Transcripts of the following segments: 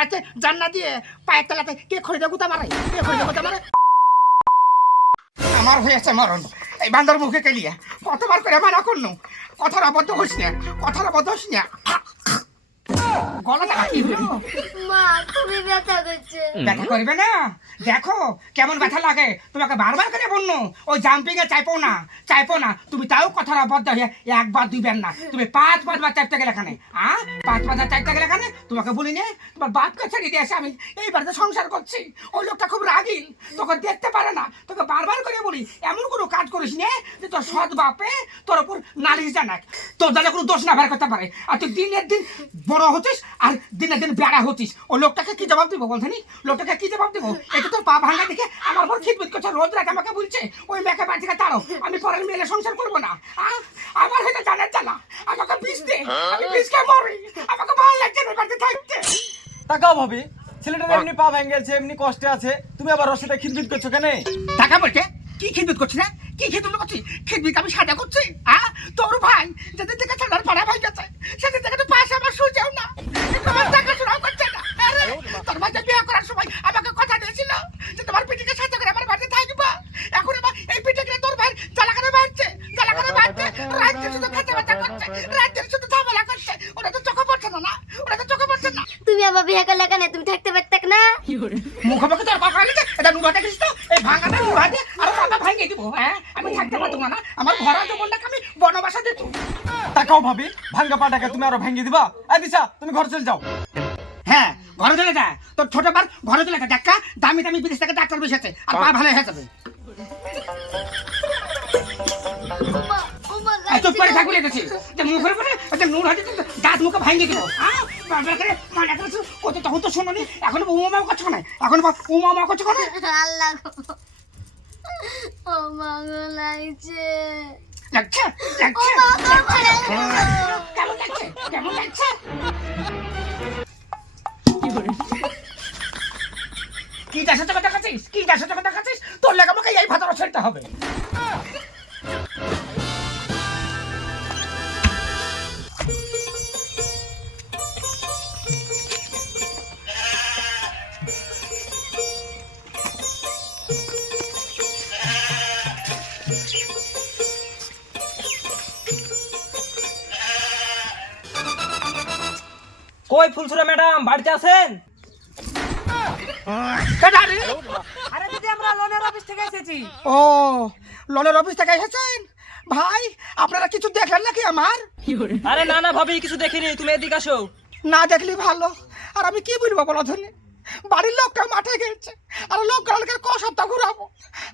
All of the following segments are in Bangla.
রাতে জান্না দিয়ে পায়ের তলাতে কে খড়িতে গুতা মারে, কে খড়িতে গুতা মারে? আমার হয়েছে মরণ এই বান্দর মুখে কেলিয়ে। কতবার করে মানা করলুম, কথার অবদ্ধ হইস না, কথার অবদ্ধ হইস না। গলাটা কি হলো? মা তুমি ব্যথা করছে। ব্যথা করবে না? দেখো কেমন ব্যথা লাগে। তোমাকে বারবার করে বললো ওই জাম্পিং এ চাইপো না। তুমি তাও কথার অবদ্ধ হয়ে একবার দুইবার না, তুমি 5 বার চাইতে গেলে এখানে। 5 বার চাইতে গেলে এখানে। তোমাকে বলি নে তোমার বাপকে ছেড়ে দিয়ে আসে আমি এই বাড়িতে সংসার করছি। ওই লোকটা খুব রাগিল, তোকে দেখতে পারে না। তোকে বারবার করে বলি এমন কোনো কাজ করিস নে যে তোর সৎ বাপে তোর উপর নালিশ জানাক, তোর দ্বারা কোনো দোষ না বের করতে পারে। আর তুই দিনের দিন বড় হচ্ছিস আর দিনের দিন বেড়া হচ্ছিস। ওই লোকটাকে কি জবাব দিব বলছেনি? লোকটাকে কি জবাব দিব? এটা তোর পা ভাঙা দেখে আমার বড় খিটমিট করছে। রোজ রাত আমাকে বলছে ওই মেয়েকে বাড়ি থেকে তাড়ো, আমি পরের মেয়েলে সংসার করবো না। আমার হয়তো জানার জ্বালা, আমাকে বিষ দে, আমি বিষ খেয়ে মরি। আমাকে ভালো লাগছে না বাড়িতে থাকতে। টাকাও ভাবি ছেলেটার এমনি পা ভেঙে গেছে, এমনি কষ্টে আছে, তুমি আবার ওর সাথে খিটমিট করছো কেন? টাকা বলছে কি খিদমিত করছি না? কি খিদমিত করছি? খিদমিত আমি সাজা করছি? তোর ভাই যেদিন থেকে ছেলের ভাড়া ভাই গেছে সেদিন থেকে তো পাশে আমার সুযোগ না, তোমার দেখাশোনাও করছে না। তোর ভাই বিয়ে করার সময় আমাকে কথা দিয়েছিল যে তোমার পিটিকে সাথে করে আমার বাড়িতে থাকবা। এখন আবার এই পিটিকে তোর ভাই জ্বালা করে বাড়ছে। রাজ্যে শুধু খেতে ব্যথা করছে, রাজ্যের শুধু ঝামেলা করছে। ওটা তো চোখে পড়ছে না, ওটা তো চোখে পড়ছে না। তুমি আবার বিয়ে করলে কেন? তুমি থাকতে পারতে না? মুখোমুখি তোর কথা বলেছে এটা নুড়াতে গেছিস তো এই ভাঙাটা নুড়াতে আর মাথা ভাঙিয়ে দিব। আমি থাকতে পারতাম না, আমার ঘরে তো বলটাকে আমি বনবাসা দিত। টাকাও ভাবি ভাঙ্গা পাটাকে তুমি আরো ভেঙে দিবা? দিশা তুমি ঘরে চলে যাও। হ্যাঁ ঘরে চলে যা, তোর ছোট বার ঘরে চলে যা। দেখা দামি দামি বিদেশ থেকে ডাক্তার বসেছে আর পা ভালো হয়ে যাবে। চুপ করে থাকবি লেগেছি যে মুখের উপরে নুন হাতে দাঁত মুখে ভাঙিয়ে দিব। কত তখন তো শোনি, এখন উমা করছো না, এখন উমা করছো কেন? আল্লাহ ও মাগো লাগছে। লাগছে ও মা তোর ভালো কেমন লাগছে? কেমন লাগছে? কি দেশের চোখে দেখাচ্ছিস? কি দেশের চোখে দেখাচ্ছিস? তোর লেগে আমাকে এই ভাতারা ছেড়তে হবে। কই ফুলছুরা ম্যাডাম বাড়িতে আছেন? আরে দিদি আমরা লোনের অফিস থেকে এসেছি। ও লোনের অফিস থেকে এসেছেন? ভাই আপনারা কিছু দেখলেন নাকি আমার? আরে না না ভাবি কিছু দেখিনি, তুমি এদিকে আসো। না দেখলি ভালো। আর আমি কি বলবো বলো ধনী, বাড়ির লোকটা মাঠে গেছে আর লোক গালকে ক সপ্তাহ ঘুরাবো।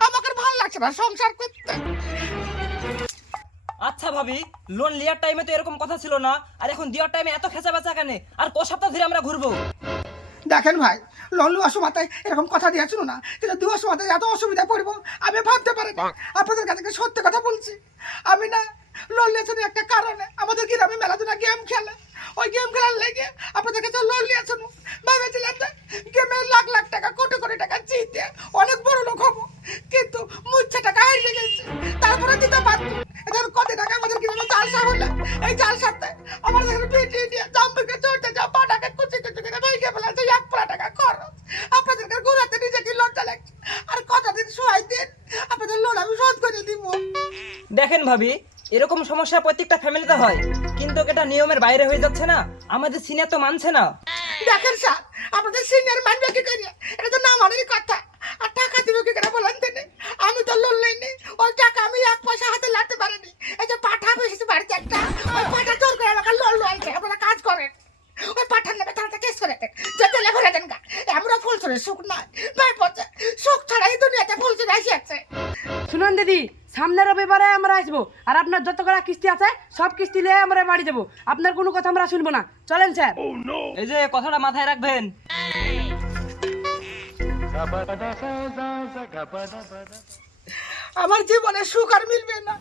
আমাকে ভালো লাগছে না সংসার করতে। আচ্ছা ভাবি লোন লিয়ার টাইমে তো এরকম কথা ছিল না, আর এখন দেওয়ার টাইমে এত খেঁচা বেচা কেন? আর ক সপ্তাহ ধরে আমরা ঘুরবো? দেখেন ভাই লোন লওয়ার সময় এরকম কথা দিয়েছিল না, কিন্তু দেওয়ার সময় এত অসুবিধায় পড়বো আমি ভাবতে পারিনি। আপনাদের কাছে সত্যি কথা বলছি, আমি না লোন নিয়েছেন একটা কারণে। আমাদের গ্রামে মেলাজনা গেম খেলে, ওই গেম খেলার লেগে আপনাদের কাছে লোন নিয়েছেন। ভেবেছিলাম যে গেমে লাখ লাখ টাকা কোটি কোটি টাকা জিতে অনেক বড় লোক হবো, কিন্তু মুচ্ছে টাকা হারিয়ে গেছে। তারপরে দিতে পারতো এদের কত টাকা আমাদের গ্রামে জালসা হলে এই জালসাতে আমাদের পেটে দিয়ে জাম্পিকে চড়তে যা পাটাকে কুচি কুচি করে ভেঙে ফেলেছে 1 টাকা খরচ। আপনাদেরকে ঘুরাতে নিজেকে লজ্জা লাগছে। আর কতদিন সময় দিন, আপনাদের লোন আমি শোধ করে দিব। দেখেন ভাবি এরকম সমস্যা প্রত্যেকটা ফ্যামিলিতে হয়, কিন্তু এটা নিয়মের বাইরে হয়ে যাচ্ছে না, আমাদের সিনিয়র তো মানছে না। দেখেন স্যার আপনাদের সিনিয়র মানবে কি করে? এটা তো না মানেরই কথা। আর টাকা দিবে কি করে বলেন তিনি? আমি তো লোন লইনি, ওই টাকা আমি 1 পয়সা হাতে লাগতে পারিনি। এই যে পাঠা বসেছে বাড়িতে একটা, ওই পাঠা জোর করে আমাকে লোন লইছে। আপনারা কাজ করেন, ওই পাঠার নামে তারা কেস করে দেন, জেলে ভরে দেন। আমরা ফুলছড়ে সুখ নাই ভাই পচে, সুখ ছাড়া এই দুনিয়াতে ফুলছড়ে আসিয়াছে। শুনুন দিদি, সামনের রবিবারে আমরা আসবো, আর আপনার যত কটা কিস্তি আছে সব কিস্তি নিয়ে আমরা বাড়ি যাবো। আপনার কোনো কথা আমরা শুনবো না, চলেন স্যার। এই যে কথাটা মাথায় রাখবেন। আমার জীবনে সুখ আর মিলবে না।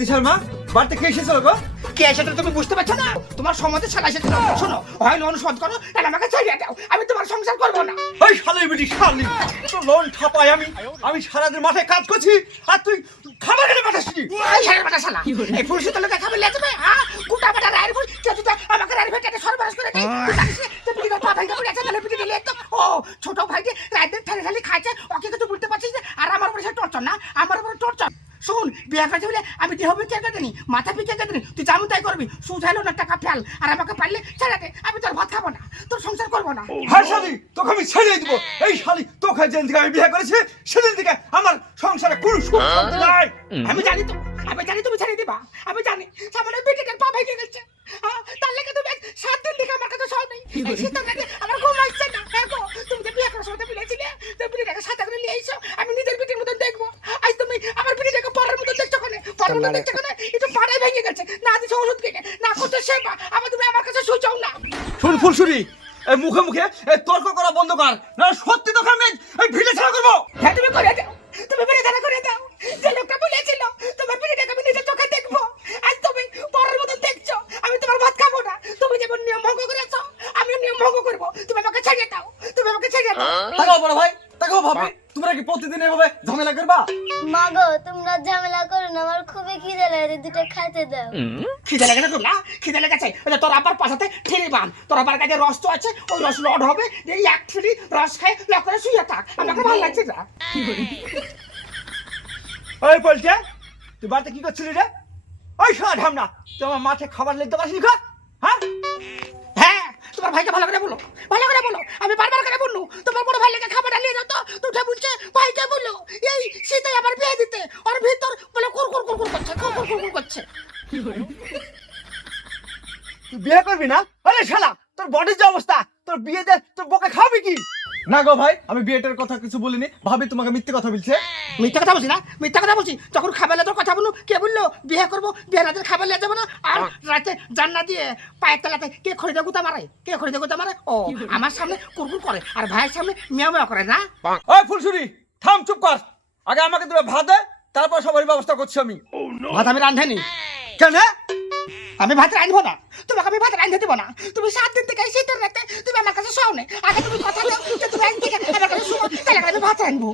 দিশার মা বাড়িতে কে এসেছিল গো? কে সেটা তুমি বুঝতে পারছো না? তোমার সমাজে শালা এসেছিল। শোনো, হয় লোন শোধ করো, তাহলে আমাকে ছাড়িয়ে দাও। আমি তোমার সংসার করবো না। ওই শালি বেটি শালি, তো লোন ঠাপাই আমি সারাদিন মাঠে কাজ করছি আর তুই খাবার খেলে পাঠাসনি। এই শালার বাটা শালা, এই ফুলসি তো লোকে খাবে লেগে যাবে। গোটা বাটা রায়ের ফুল, কে তুই আমাকে রায়ের ভেটে সরবরাহ করে দেয়। তুই জানিস না, তুই পিঠে পা ভেঙে পড়ে আছে, তাহলে পিঠে দিলে একদম। ও ছোট ভাইকে রায়ের ঠেলে ঠেলে খাইছে, ওকে কিছু বুঝতে পারছিস না। আর আমার উপরে সে টর্চর না, আমার উপরে টর্চর। শোন, বিয়ে করতে বলে আমি দেহ বিকে কেটে নি, মাথা বিকে কেটে নি, তুই যেমন তাই করবি। সুঝাইলো না টাকা ফেল, আর আমাকে পারলে ছেড়ে দে। আমি তোর ভাত খাবো না, তোর সংসার করবো না। হ্যাঁ শালি, তোকে আমি ছেড়ে দিব। এই শালি, তোকে যেদিন থেকে আমি বিয়ে করেছি সেদিন থেকে আমার সংসারে কোনো সুখ শান্তি নাই। আমি জানি তো, আমি জানি তুমি ছেড়ে দিবা। আমি জানি সামনে বেটিটার পা ভেঙে গেছে, তার লেগে তুমি 7 দিন থেকে আমার কাছে সব নেই। এই শীতের রাতে আমার ঘুম আসছে না। দেখো, তুমি যে বিয়ে করার সময় বলেছিলে তুমি বেটিটাকে সাথে করে নিয়ে এসো, আমি নিজের বেটির মতন দেখবো। আজ তুমি আমার বেটিটাকে পরের মতন দেখছো কেন? পরের মতন দেখছো কেন? একটু পাড়ায় ভেঙে গেছে, না দিছো ওষুধ খেয়ে, না করছো সেবা, আবার তুমি আমার কাছে শুচাও না। শুন ফুলসুরি, এই মুখে মুখে এই তর্ক করা বন্ধ কর, না সত্যি তোকে আমি এই ভিড়ে ছাড়া করবো। হ্যাঁ, তুমি করে দাও, তুমি বেড়ে দাঁড়া করে দাও। যে লোকটা বলেছিল তোমার বেটিটাকে আমি নিজের চোখে দেখবো, আজ তুমি পরের মতন দেখছো। আমি তোমার ভাত খাবো না। তুমি যেমন নিয়ম ভঙ্গ করেছো, আমিও নিয়ম ভঙ্গ করবো। তুমি আমাকে ছেড়ে দাও, তুমি আমাকে ছেড়ে দাও। তাকাও বড় ভাই, তাকাও ভাবি, তোমরা কি প্রতিদিন এভাবে ঝামেলা করবা? মা গো, তোমরা ঝামেলা করো না, আমার খুবই খিদে লাগে, দুটো খাইতে দাও। খিদে লেগেছে তোর না? খিদে লেগেছে, ওই যে তোর আবার পাশাতে ঠেলে বান। তোর আবার কাছে রস তো আছে, ওই রস লড হবে। এই এক ফিরি রস খাই লক করে শুয়ে থাক। আমাকে ভালো লাগছে যা। ওই বলছে, তুই বাড়িতে কি করছিলি রে? ওই শালা ঢামনা, তুই আমার মাঠে খাবার লেতে পারিস খা? হ্যাঁ, হ্যাঁ, তোমার ভাইকে ভালো করে বলো, ভালো করে বলো। আমি বারবার করে বললো তোমার বড় ভাই লেগে খাবারটা নিয়ে যেত, তো উঠে বলছে ভাইকে বললো এই শীতে আমার বিয়ে দিতে। ওর ভিতর বলে কুর কুর কুর কুর করছে, কুর কুর কুর কুর করছে। তুই বিয়ে করবি না? আরে শালা, তোর বডির যে অবস্থা, তোর বিয়ে দে, তোর বকে খাবি কি? না গো ভাই, আমি বিয়েটার কথা কিছু বলিনি। ভাবি তোমাকে মিথ্যে কথা বলছে। মিথ্যা কথা বলছি না, মিথ্যা কথা বলছি। যখন খাবার লেজার কথা বললো, কে বললো বিয়ে করবো, বিয়ে রাতের খাবার লেগে যাবো না? আর রাতে জান্না দিয়ে পায়ের তলাতে কে খড়িদা গুতা মারে, কে খড়িদা গুতা মারে? ও আমার সামনে কুরকুর করে, আর ভাইয়ের সামনে মিয়াও মিয়াও করে না? ওই ফুলসুরি, থাম, চুপ কর। আগে আমাকে তুমি ভাত দে, তারপর সবার ব্যবস্থা করছি আমি। ভাত আমি রাঁধেনি। কেন? আমি ভাত রাঁধবো না, তোমাকে আমি ভাত রাঁধতে দেবো না। তুমি 7 দিন থেকে এই শীতের রাতে তুমি আমার কাছে শোও না। আগে তুমি কথা দাও যে তুমি একদিন থেকে আমার কাছে শোনো, তাহলে আমি ভাত রাঁধবো।